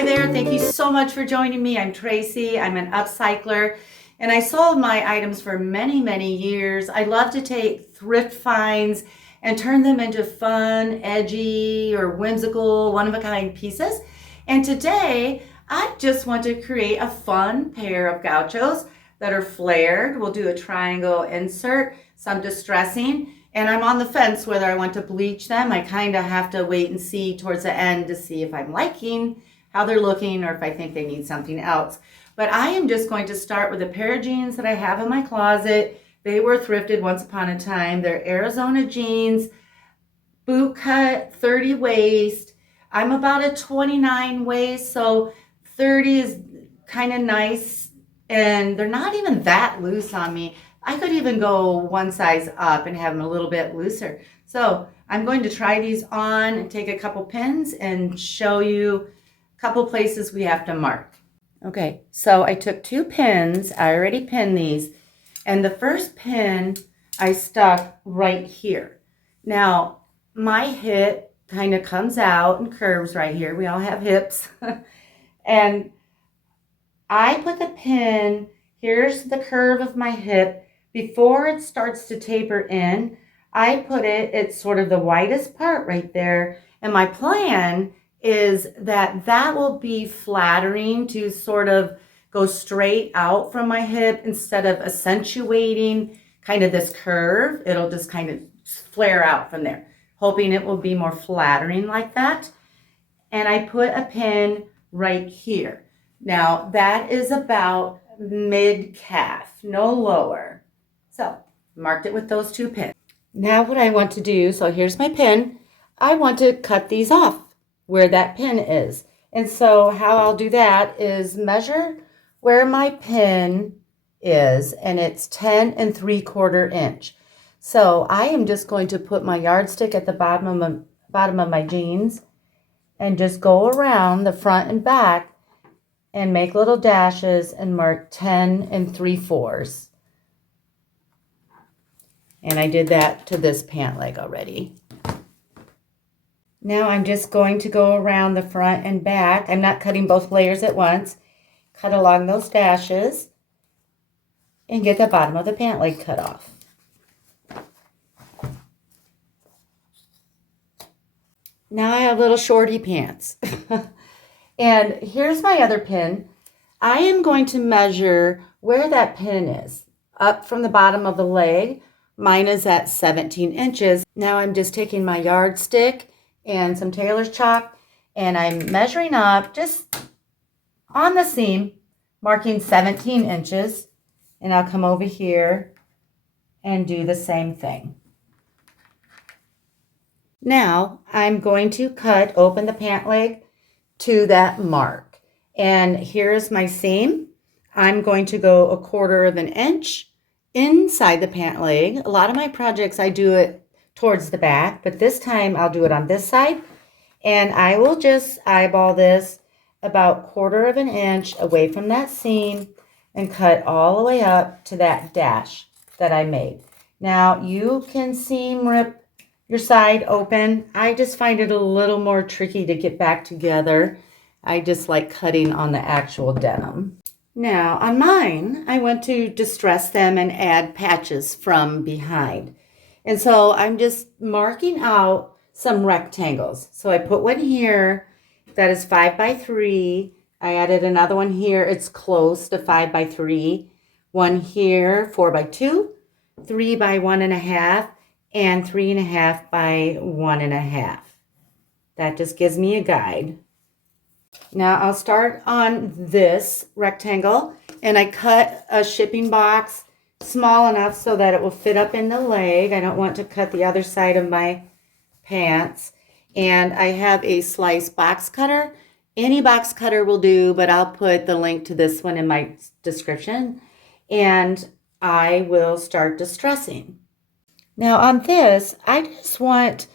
Hi there, thank you so much for joining me. I'm Tracy, I'm an upcycler, and I sold my items for many years. I love to take thrift finds and turn them into fun, edgy, or whimsical, one-of-a-kind pieces. And today, I just want to create a fun pair of gauchos that are flared. We'll do a triangle insert, some distressing, and I'm on the fence whether I want to bleach them. I kind of have to wait and see towards the end to see if I'm liking how they're looking or if I think they need something else. But I am just going to start with a pair of jeans that I have in my closet. They were thrifted once upon a time. They're Arizona jeans, boot cut, 30 waist. I'm about a 29 waist, so 30 is kind of nice, and they're not even that loose on me. I could even go one size up and have them a little bit looser. So I'm going to try these on and take a couple pins and show you couple places we have to mark. Okay, so I took 2 pins. I already pinned these, and the first pin I stuck right here. Now my hip kind of comes out and curves right here. We all have hips. And I put the pin, here's the curve of my hip. Before it starts to taper in, I put it's sort of the widest part right there, and my plan is that that will be flattering to sort of go straight out from my hip instead of accentuating kind of this curve. It'll just kind of flare out from there, hoping it will be more flattering like that. And I put a pin right here. Now that is about mid-calf, no lower. So marked it with those 2 pins. Now what I want to do, so here's my pin. I want to cut these off where that pin is. And so how I'll do that is measure where my pin is, and it's 10 3/4 inch. So I am just going to put my yardstick at the bottom of my jeans and just go around the front and back and make little dashes and mark 10 3/4. And I did that to this pant leg already. Now I'm just going to go around the front and back. I'm not cutting both layers at once. Cut along those dashes and get the bottom of the pant leg cut off. Now I have little shorty pants. And here's my other pin. I am going to measure where that pin is. Up from the bottom of the leg. Mine is at 17 inches. Now I'm just taking my yardstick and some tailor's chalk, and I'm measuring up just on the seam, marking 17 inches, and I'll come over here and do the same thing. Now I'm going to open the pant leg to that mark, and here's my seam. I'm going to go 1/4 inch inside the pant leg. A lot of my projects I do it towards the back, but this time I'll do it on this side, and I will just eyeball this about 1/4 inch away from that seam and cut all the way up to that dash that I made. Now you can seam rip your side open. I just find it a little more tricky to get back together. I just like cutting on the actual denim. Now on mine, I want to distress them and add patches from behind. And so I'm just marking out some rectangles. So I put one here that is 5 by 3. I added another one here. It's close to 5 by 3. One here, 4 by 2, 3 by 1.5, and 3.5 by 1.5. That just gives me a guide. Now I'll start on this rectangle, and I cut a shipping box small enough so that it will fit up in the leg. I don't want to cut the other side of my pants. And I have a slice box cutter. Any box cutter will do, but I'll put the link to this one in my description. And I will start distressing. Now on this, I just want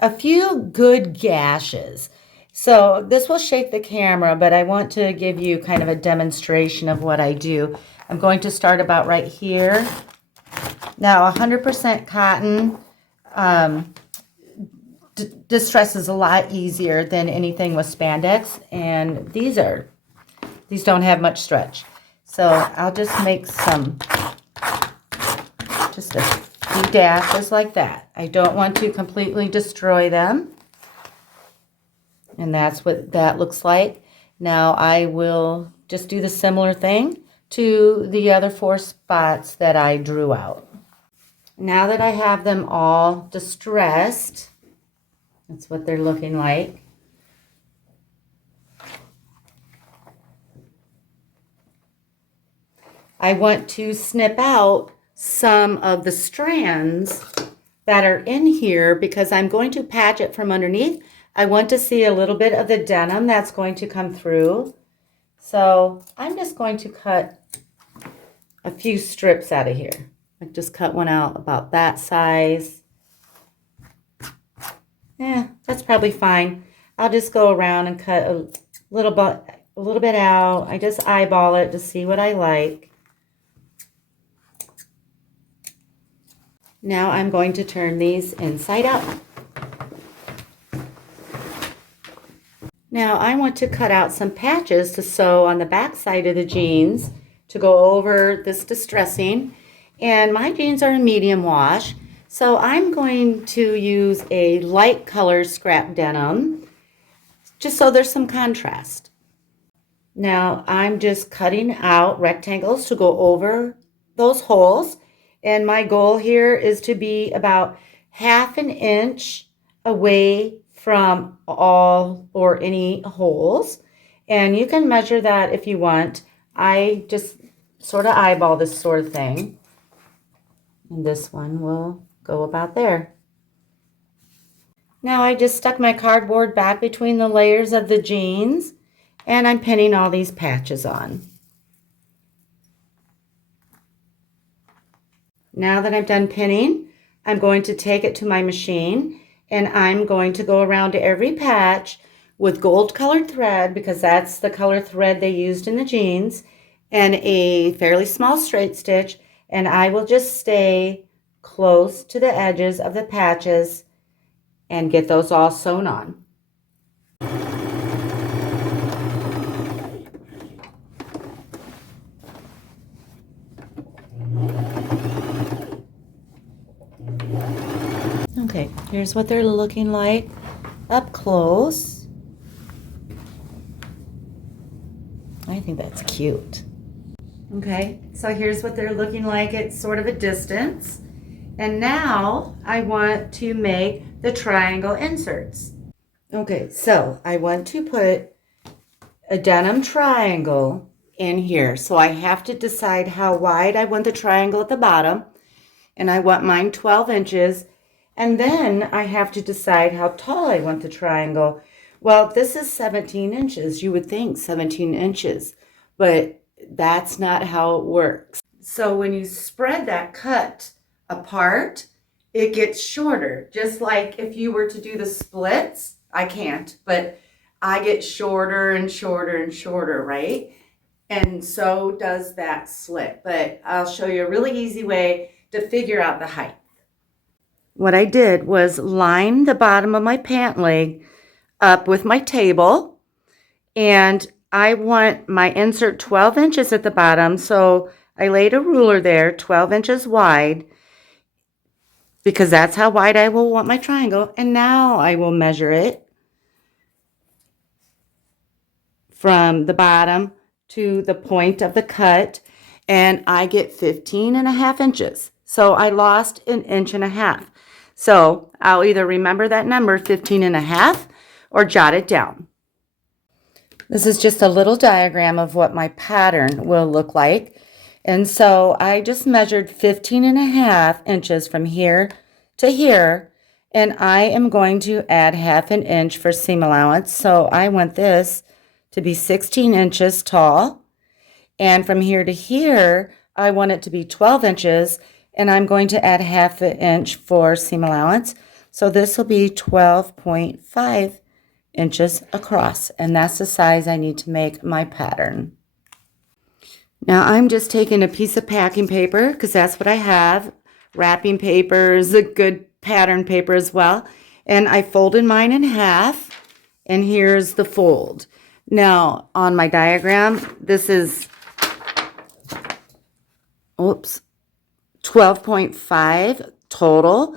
a few good gashes. So this will shake the camera, but I want to give you kind of a demonstration of what I do. I'm going to start about right here. Now 100% cotton distress is a lot easier than anything with spandex, and these don't have much stretch. So I'll just make just a few dashes like that. I don't want to completely destroy them. And that's what that looks like. Now I will just do the similar thing to the other 4 spots that I drew out. Now that I have them all distressed, that's what they're looking like. I want to snip out some of the strands that are in here because I'm going to patch it from underneath. I want to see a little bit of the denim that's going to come through. So I'm just going to cut a few strips out of here. I just cut one out about that size. Yeah, that's probably fine. I'll just go around and cut a little bit out. I just eyeball it to see what I like. Now I'm going to turn these inside out. Now I want to cut out some patches to sew on the back side of the jeans to go over this distressing. And my jeans are a medium wash, so I'm going to use a light color scrap denim just so there's some contrast. Now I'm just cutting out rectangles to go over those holes. And my goal here is to be about 1/2 inch away from all or any holes. And you can measure that if you want. I just sort of eyeball this sort of thing. And this one will go about there. Now I just stuck my cardboard back between the layers of the jeans, and I'm pinning all these patches on. Now that I've done pinning, I'm going to take it to my machine, and I'm going to go around to every patch with gold colored thread, because that's the color thread they used in the jeans, and a fairly small straight stitch, and I will just stay close to the edges of the patches and get those all sewn on. Okay, here's what they're looking like up close. I think that's cute. Okay, so here's what they're looking like at sort of a distance. And now I want to make the triangle inserts. Okay, so I want to put a denim triangle in here. So I have to decide how wide I want the triangle at the bottom. And I want mine 12 inches. And then I have to decide how tall I want the triangle. Well, this is 17 inches. You would think 17 inches, but that's not how it works. So when you spread that cut apart, it gets shorter. Just like if you were to do the splits, I can't, but I get shorter and shorter and shorter, right? And so does that slit. But I'll show you a really easy way to figure out the height. What I did was line the bottom of my pant leg up with my table, and I want my insert 12 inches at the bottom, so I laid a ruler there 12 inches wide because that's how wide I will want my triangle. And now I will measure it from the bottom to the point of the cut, and I get 15.5 inches. So I lost 1.5 inches. So I'll either remember that number 15.5 or jot it down. This is just a little diagram of what my pattern will look like. And so I just measured 15.5 inches from here to here, and I am going to add 1/2 inch for seam allowance. So I want this to be 16 inches tall. And from here to here, I want it to be 12 inches, and I'm going to add 1/2 inch for seam allowance. So this will be 12.5 inches across, and that's the size I need to make my pattern. Now I'm just taking a piece of packing paper because that's what I have. Wrapping paper is a good pattern paper as well. And I folded mine in half, and here's the fold. Now, on my diagram, this is, oops, 12.5 total,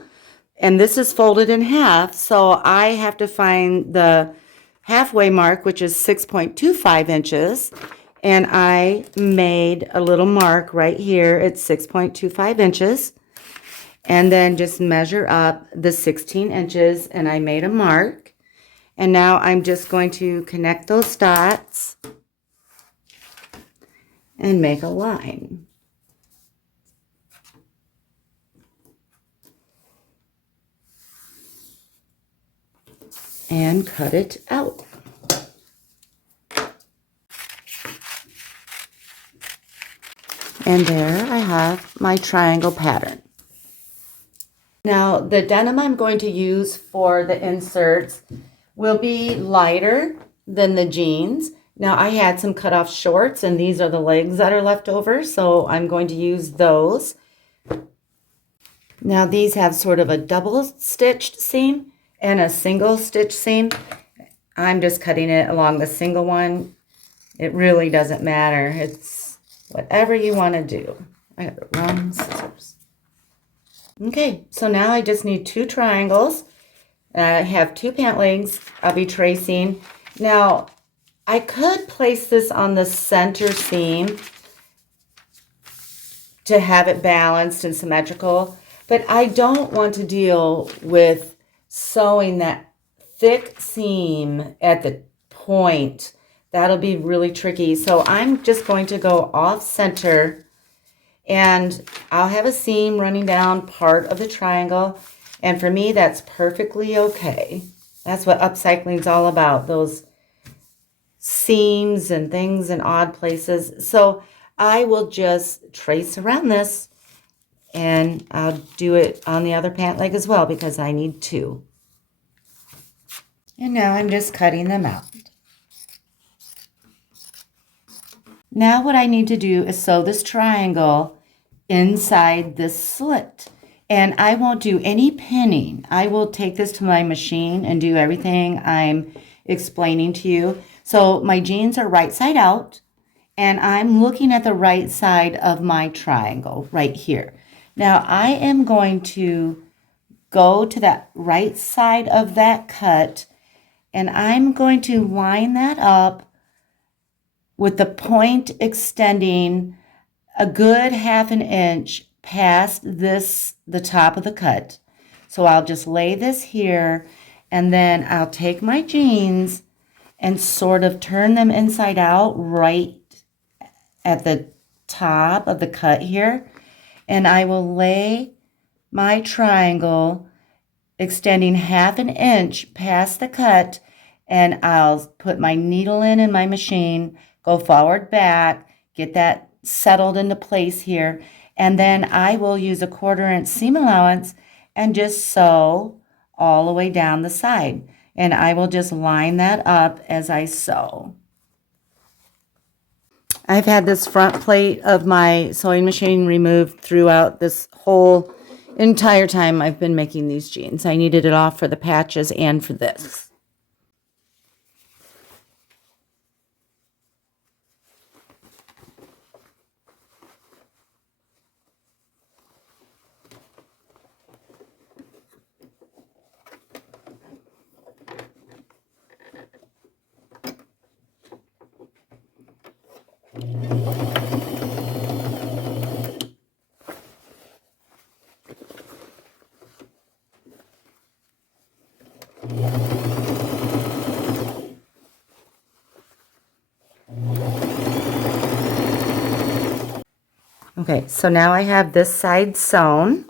and this is folded in half, so I have to find the halfway mark, which is 6.25 inches, and I made a little mark right here at 6.25 inches, and then just measure up the 16 inches, and I made a mark, and now I'm just going to connect those dots and make a line. And cut it out. And there I have my triangle pattern. Now the denim I'm going to use for the inserts will be lighter than the jeans. Now I had some cut off shorts, and these are the legs that are left over, so I'm going to use those. Now these have sort of a double stitched seam and a single stitch seam. I'm just cutting it along the single one. It really doesn't matter. It's whatever you want to do. I got the wrong scissors. Okay, so now I just need 2 triangles. I have 2 pant legs I'll be tracing. Now, I could place this on the center seam to have it balanced and symmetrical, but I don't want to deal with sewing that thick seam at the point. That'll be really tricky. So I'm just going to go off center, and I'll have a seam running down part of the triangle. And for me, that's perfectly okay. That's what upcycling is all about, those seams and things in odd places. So I will just trace around this, and I'll do it on the other pant leg as well because I need 2. And now I'm just cutting them out. Now what I need to do is sew this triangle inside this slit. And I won't do any pinning. I will take this to my machine and do everything I'm explaining to you. So my jeans are right side out, and I'm looking at the right side of my triangle right here. Now I am going to go to that right side of that cut, and I'm going to line that up with the point extending a good 1/2 inch past the top of the cut. So I'll just lay this here, and then I'll take my jeans and sort of turn them inside out right at the top of the cut here. And I will lay my triangle extending 1/2 inch past the cut, and I'll put my needle in my machine, go forward, back, get that settled into place here, and then I will use a 1/4 inch seam allowance and just sew all the way down the side. And I will just line that up as I sew. I've had this front plate of my sewing machine removed throughout this whole entire time I've been making these jeans. I needed it off for the patches and for this. Okay, so now I have this side sewn,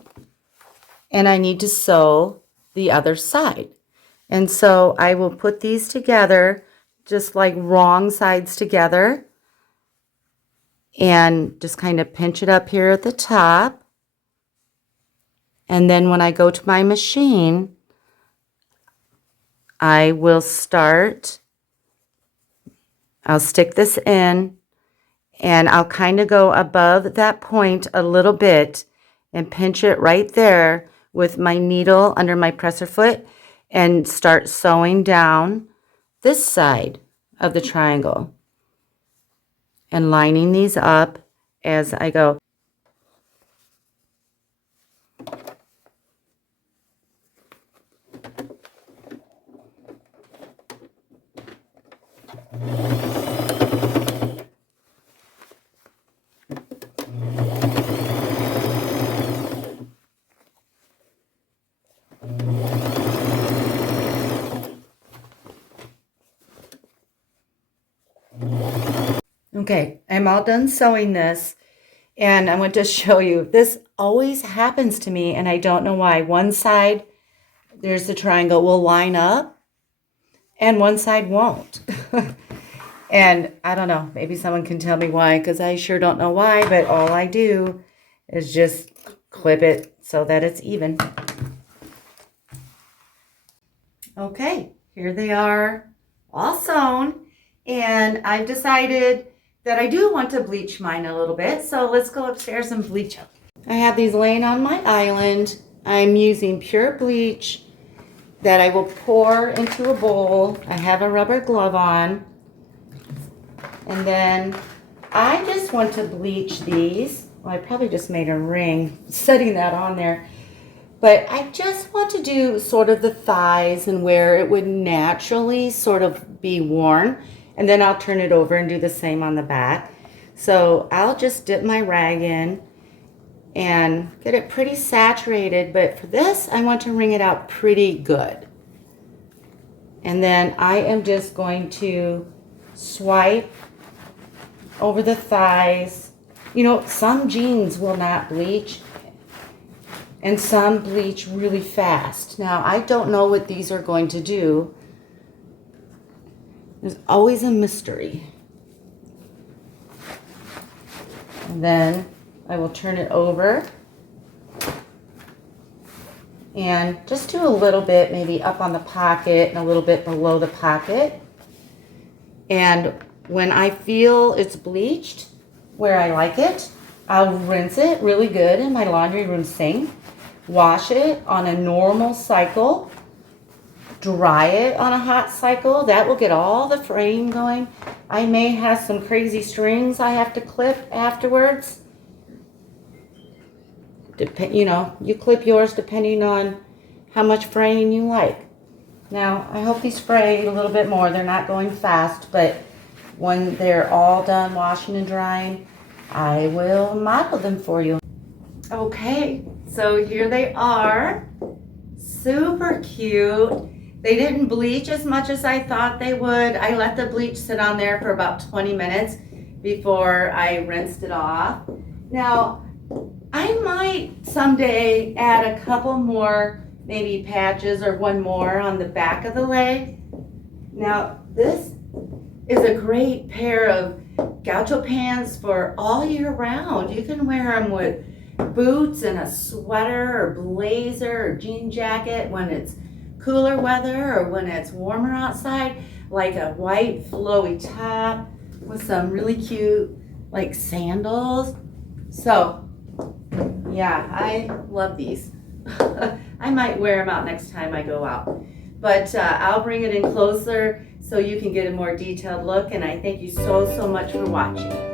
and I need to sew the other side. And so I will put these together just like wrong sides together, and just kind of pinch it up here at the top. And then when I go to my machine, I will I'll stick this in, and I'll kind of go above that point a little bit and pinch it right there with my needle under my presser foot. and start sewing down this side of the triangle and lining these up as I go. Okay, I'm all done sewing this, and I want to show you, this always happens to me, and I don't know why. One side, there's the triangle, will line up, and one side won't. And I don't know, maybe someone can tell me why, because I sure don't know why, but all I do is just clip it so that it's even. Okay, here they are, all sewn, and I've decided that I do want to bleach mine a little bit, so let's go upstairs and bleach them. I have these laying on my island. I'm using pure bleach that I will pour into a bowl. I have a rubber glove on. And then I just want to bleach these. Well, I probably just made a ring setting that on there. But I just want to do sort of the thighs and where it would naturally sort of be worn. And then I'll turn it over and do the same on the back. So I'll just dip my rag in and get it pretty saturated. But for this, I want to wring it out pretty good. And then I am just going to swipe over the thighs. You know, some jeans will not bleach and some bleach really fast. Now, I don't know what these are going to do. There's always a mystery. And then I will turn it over and just do a little bit, maybe up on the pocket and a little bit below the pocket. And when I feel it's bleached where I like it, I'll rinse it really good in my laundry room sink, wash it on a normal cycle, dry it on a hot cycle. That will get all the fraying going. I may have some crazy strings I have to clip afterwards. You know, you clip yours depending on how much fraying you like. Now, I hope these fray a little bit more. They're not going fast, but when they're all done washing and drying, I will model them for you. Okay, so here they are. Super cute. They didn't bleach as much as I thought they would. I let the bleach sit on there for about 20 minutes before I rinsed it off. Now, I might someday add a couple more maybe patches or one more on the back of the leg. Now, this is a great pair of gaucho pants for all year round. You can wear them with boots and a sweater or blazer or jean jacket when it's cooler weather or when it's warmer outside, like a white flowy top with some really cute like sandals. So yeah, I love these. I might wear them out next time I go out, but I'll bring it in closer so you can get a more detailed look, and I thank you so much for watching.